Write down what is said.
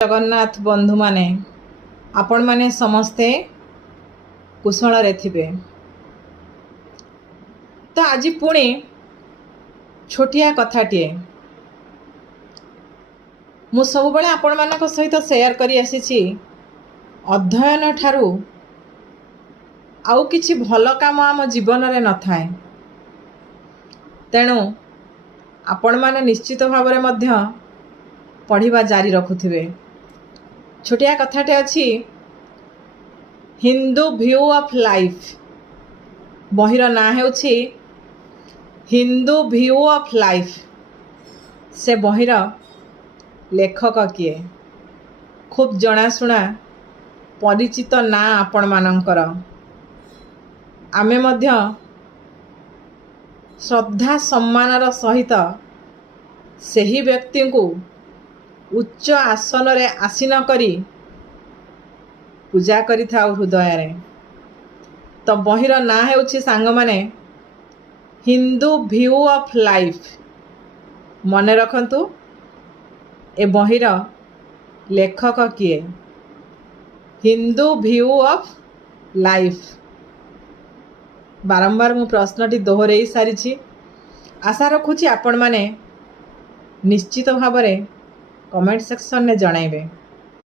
जगन्नाथ बंधु माने आपण माने समस्ते कुशल रे थिबे। तो आज पुणी छोटिया कथाटीए मु सब बळे आपण मानक सहित शेयर करी आसीछि। अध्ययन ठारू आउ किछि भल काम आम जीवन रे न थाए, तेणु आपण माने निश्चित भाव रे मध्य पढ़िबा जारी रखुथिबे। छोटिया कथाटे अछि हिंदू व्यू ऑफ लाइफ। बहिर ना हेउछि हिंदू व्यू ऑफ लाइफ। से बहिर लेखक किए खूब जनाशुना परिचित ना आपण मानकर। आमे मध्य श्रद्धा सम्मानर सहित सही व्यक्ति को उच्च आसन रे आसीन करी पूजा करि थाउ हृदय रे। तो बहिर ना हेउछि सांग माने हिंदू व्यू ऑफ लाइफ। मने रखंतु ए बहिर लेखक किए हिंदू व्यू ऑफ लाइफ। बारंबार मु प्रश्नटी दोहराई सारी। आशा रखुछि आपण माने निश्चित भाव रे कमेंट सेक्शन में जणाइबे।